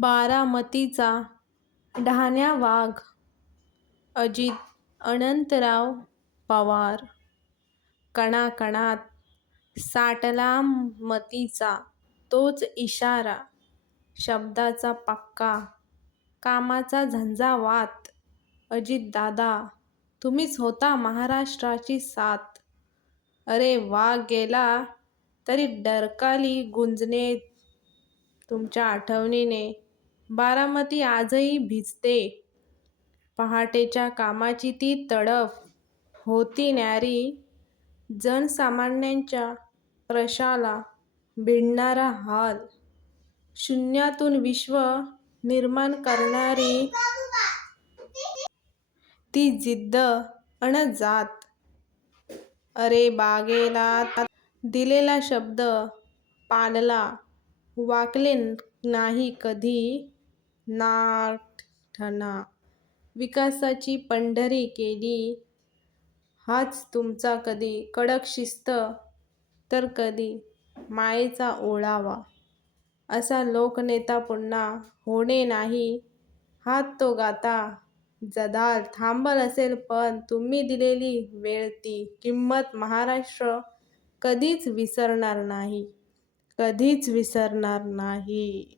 बारामतीचा डहाण्या वाघ अजित अनंतराव पवार. कणाकणात साठला मतीचा तोच इशारा. शब्दाचा पक्का, कामाचा झंझावात. अजितदादा, तुम्हीच होता महाराष्ट्राची साथ. अरे वाघ गेला तरी डरकाली गुंजने तुमच्या आठवणीने. बारामती आजही भिजते. पहाटेच्या कामाची ती तडफ होती न्यारी. जनसामान्यांच्या प्रश्नाला भिडणारा हाल. शून्यातून विश्व निर्माण करणारी ती जिद्द अन जात. अरे बागेला दिलेला शब्द पाळला. वाकले नाही कधी नाठना. विकासाची पंढरी केली. हाच तुमचा कधी कडक शिस्त तर कधी मायेचा ओलावा. असा लोकनेता पुन्हा होणे नाही हाच तो गाथा. जद्दाल थांबत असेल पण तुम्ही दिलेली वेळ ती किंमत महाराष्ट्र कधीच विसरणार नाही. कधीच विसरणार नाही.